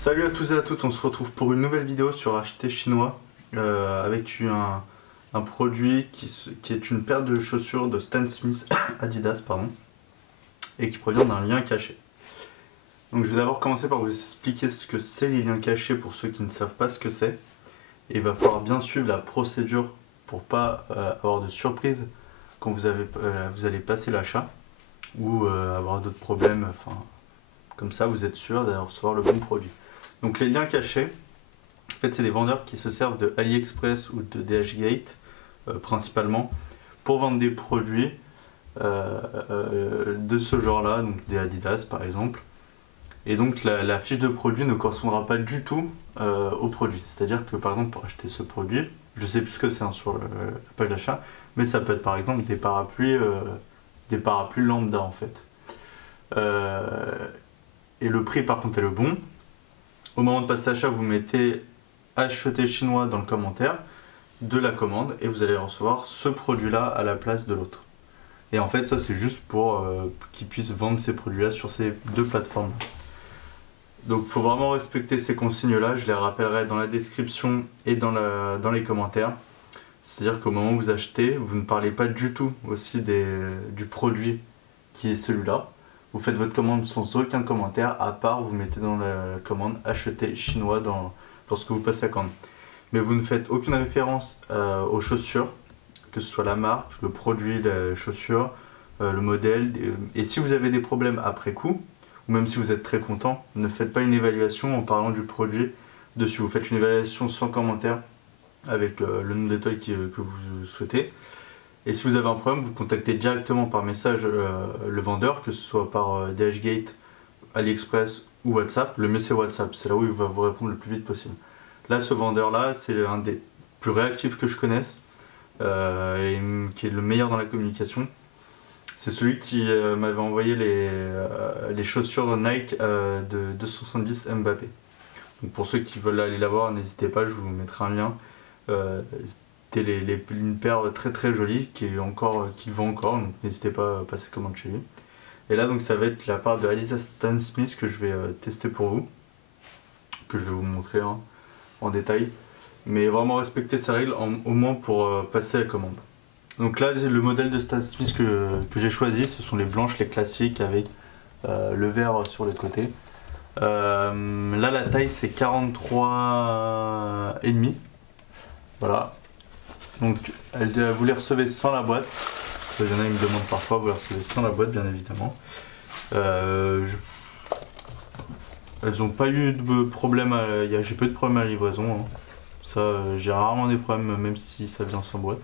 Salut à tous et à toutes, on se retrouve pour une nouvelle vidéo sur acheter chinois avec un produit qui est une paire de chaussures de Stan Smith Adidas pardon, et qui provient d'un lien caché. Donc je vais d'abord commencer par vous expliquer ce que c'est les liens cachés pour ceux qui ne savent pas ce que c'est. Et il va falloir bien suivre la procédure pour pas avoir de surprise quand vous allez passer l'achat ou avoir d'autres problèmes. Comme ça vous êtes sûr de recevoir le bon produit. Donc les liens cachés, en fait c'est des vendeurs qui se servent de AliExpress ou de DHgate principalement pour vendre des produits de ce genre là, donc des Adidas par exemple. Et donc la fiche de produit ne correspondra pas du tout au produit. C'est-à-dire que par exemple pour acheter ce produit, je sais plus ce que c'est sur la page d'achat, mais ça peut être par exemple des parapluies lambda en fait. Et le prix par contre est le bon. Au moment de passer l'achat, vous mettez acheter chinois dans le commentaire de la commande et vous allez recevoir ce produit là à la place de l'autre. Et en fait ça c'est juste pour qu'ils puissent vendre ces produits là sur ces deux plateformes. Donc il faut vraiment respecter ces consignes là, je les rappellerai dans la description et dans les commentaires. C'est-à-dire qu'au moment où vous achetez, vous ne parlez pas du tout aussi du produit qui est celui-là. Vous faites votre commande sans aucun commentaire, à part vous mettez dans la commande acheter chinois lorsque vous passez la commande. Mais vous ne faites aucune référence aux chaussures, que ce soit la marque, le produit, la chaussure, le modèle. Et si vous avez des problèmes après coup, ou même si vous êtes très content, ne faites pas une évaluation en parlant du produit dessus. Vous faites une évaluation sans commentaire avec le nombre d'étoiles que vous souhaitez. Et si vous avez un problème, vous contactez directement par message le vendeur, que ce soit par DHgate, AliExpress ou WhatsApp. Le mieux c'est WhatsApp, c'est là où il va vous répondre le plus vite possible. Là, ce vendeur-là, c'est un des plus réactifs que je connaisse et qui est le meilleur dans la communication. C'est celui qui m'avait envoyé les chaussures Nike de 270 Mbappé. Donc pour ceux qui veulent aller la voir, n'hésitez pas, je vous mettrai un lien. C'était une paire très très jolie qui vend encore, donc n'hésitez pas à passer commande chez lui. Et là donc ça va être la part de Adidas Stan Smith que je vais tester pour vous, que je vais vous montrer en détail. Mais vraiment respecter ces règles au moins pour passer la commande. Donc là le modèle de Stan Smith que j'ai choisi, ce sont les blanches, les classiques avec le vert sur les côtés. Là la taille c'est 43,5. Voilà. Donc vous les recevez sans la boîte. Il y en a qui me demandent parfois, vous les recevez sans la boîte bien évidemment. Elles n'ont pas eu de problème, j'ai peu de problèmes à la livraison. Ça, j'ai rarement des problèmes même si ça vient sans boîte.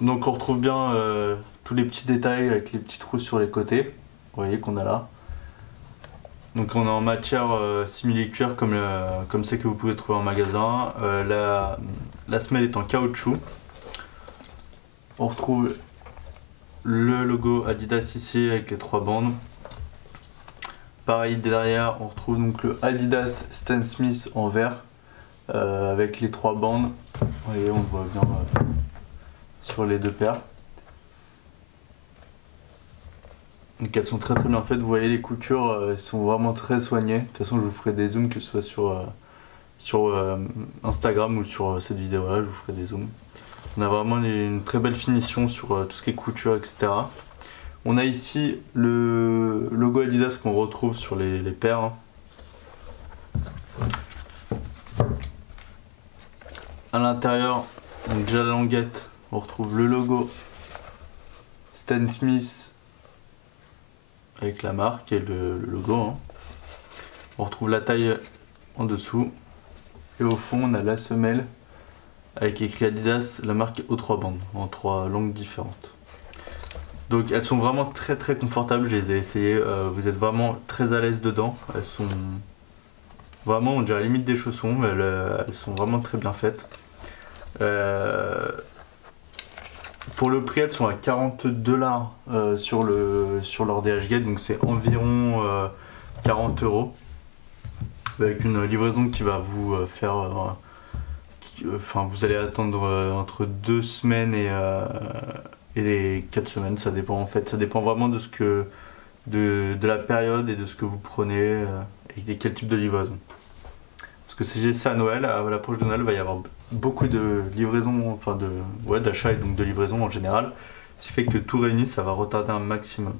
Donc on retrouve bien tous les petits détails avec les petits trous sur les côtés. Vous voyez qu'on a là. Donc on est en matière simili-cuir comme celle que vous pouvez trouver en magasin. La semelle est en caoutchouc. On retrouve le logo Adidas ici avec les trois bandes. Pareil derrière on retrouve donc le Adidas Stan Smith en vert avec les trois bandes. Vous voyez, on le voit bien sur les deux paires. Donc elles sont très très bien faites, vous voyez les coutures, elles sont vraiment très soignées. De toute façon je vous ferai des zooms, que ce soit sur Instagram ou sur cette vidéo là, je vous ferai des zooms. On a vraiment une très belle finition sur tout ce qui est couture, etc. On a ici le logo Adidas qu'on retrouve sur les paires. À l'intérieur, donc déjà la languette, on retrouve le logo Stan Smith avec la marque et le logo. On retrouve la taille en dessous. Et au fond, on a la semelle avec écrit Adidas, la marque aux trois bandes, en trois langues différentes. Donc elles sont vraiment très très confortables, je les ai essayées, vous êtes vraiment très à l'aise dedans. Elles sont vraiment, on dirait limite des chaussons, elles sont vraiment très bien faites. Pour le prix, elles sont à 42 $ sur leur DHgate, donc c'est environ 40 €. Avec une livraison qui va vous faire. Vous allez attendre entre 2 semaines et 4 semaines, ça dépend en fait. Ça dépend vraiment de la période et de ce que vous prenez et quel type de livraison. Parce que si c'est à Noël, à l'approche de Noël, il va y avoir beaucoup de livraisons, enfin d'achats et donc de livraison en général. Ce qui fait que tout réuni, ça va retarder un maximum.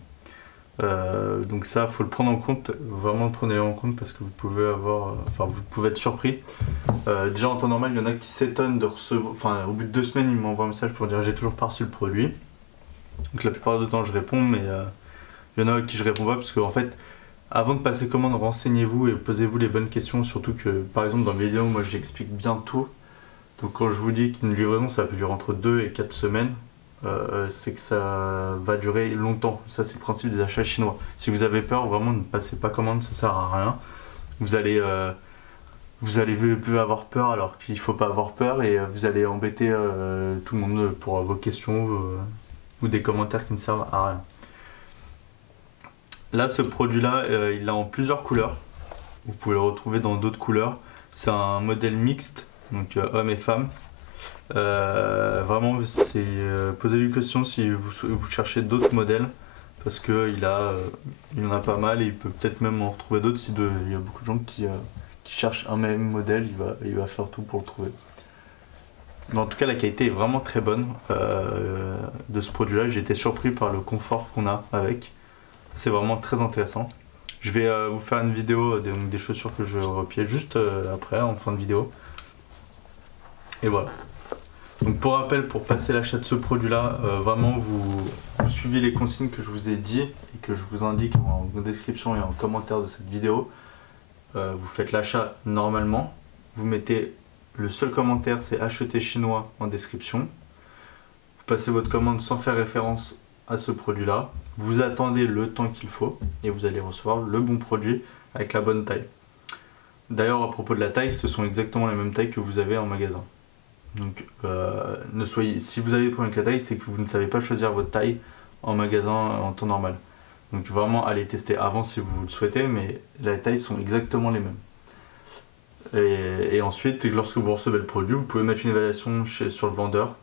Donc ça, faut le prendre en compte, vraiment prenez-le en compte parce que vous pouvez vous pouvez être surpris. Déjà en temps normal, il y en a qui s'étonnent de recevoir, enfin au bout de 2 semaines, ils m'envoient un message pour dire j'ai toujours pas reçu le produit. Donc la plupart du temps, je réponds, mais il y en a à qui je réponds pas parce que en fait, avant de passer commande, renseignez-vous et posez-vous les bonnes questions. Surtout que, par exemple, dans mes vidéos, moi j'explique bien tout. Donc quand je vous dis qu'une livraison, ça peut durer entre 2 et 4 semaines. C'est que ça va durer longtemps. Ça, c'est le principe des achats chinois. Si vous avez peur, vraiment ne passez pas commande, ça sert à rien. Vous allez avoir peur alors qu'il ne faut pas avoir peur et vous allez embêter tout le monde pour vos questions ou des commentaires qui ne servent à rien. Là, ce produit-là, il est en plusieurs couleurs. Vous pouvez le retrouver dans d'autres couleurs. C'est un modèle mixte, donc homme et femme. Vraiment, c'est posez une question si vous cherchez d'autres modèles parce qu'il y en a pas mal et il peut peut-être même en retrouver d'autres si il y a beaucoup de gens qui cherchent un même modèle, il va faire tout pour le trouver. Mais en tout cas, la qualité est vraiment très bonne de ce produit-là. J'ai été surpris par le confort qu'on a avec. C'est vraiment très intéressant. Je vais vous faire une vidéo des chaussures que je repiais juste après, en fin de vidéo. Et voilà. Donc pour rappel, pour passer l'achat de ce produit-là, vraiment vous suivez les consignes que je vous ai dit et que je vous indique en description et en commentaire de cette vidéo. Vous faites l'achat normalement. Vous mettez le seul commentaire, c'est acheter chinois en description. Vous passez votre commande sans faire référence à ce produit-là. Vous attendez le temps qu'il faut et vous allez recevoir le bon produit avec la bonne taille. D'ailleurs, à propos de la taille, ce sont exactement les mêmes tailles que vous avez en magasin. Donc, si vous avez des problèmes avec la taille, c'est que vous ne savez pas choisir votre taille en magasin en temps normal. Donc vraiment, allez tester avant si vous le souhaitez, mais les tailles sont exactement les mêmes. Et ensuite, lorsque vous recevez le produit, vous pouvez mettre une évaluation sur le vendeur,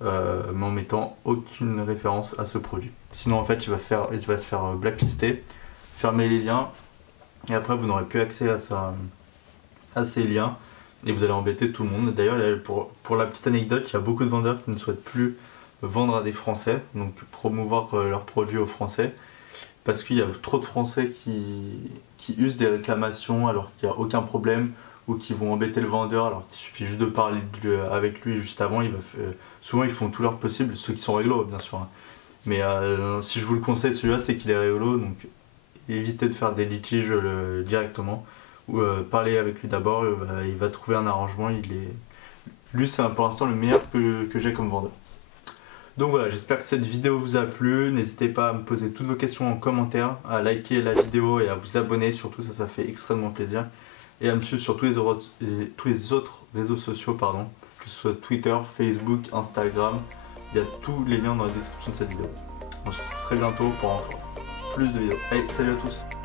mais en mettant aucune référence à ce produit. Sinon, en fait, il va se faire blacklister, fermer les liens, et après, vous n'aurez plus accès à ces liens. Et vous allez embêter tout le monde. D'ailleurs, pour la petite anecdote, il y a beaucoup de vendeurs qui ne souhaitent plus vendre à des Français, donc promouvoir leurs produits aux Français, parce qu'il y a trop de Français qui usent des réclamations alors qu'il n'y a aucun problème, ou qui vont embêter le vendeur alors qu'il suffit juste de parler avec lui juste avant. Souvent, ils font tout leur possible, ceux qui sont réglo, bien sûr. Hein. Mais si je vous le conseille, celui-là, c'est qu'il est réglo, donc évitez de faire des litiges directement. Ou parler avec lui d'abord, il va trouver un arrangement. Lui, c'est pour l'instant le meilleur que j'ai comme vendeur. Donc voilà, j'espère que cette vidéo vous a plu. N'hésitez pas à me poser toutes vos questions en commentaire, à liker la vidéo et à vous abonner, surtout ça fait extrêmement plaisir. Et à me suivre sur tous les autres réseaux sociaux, que ce soit Twitter, Facebook, Instagram. Il y a tous les liens dans la description de cette vidéo. On se retrouve très bientôt pour encore plus de vidéos. Allez, salut à tous!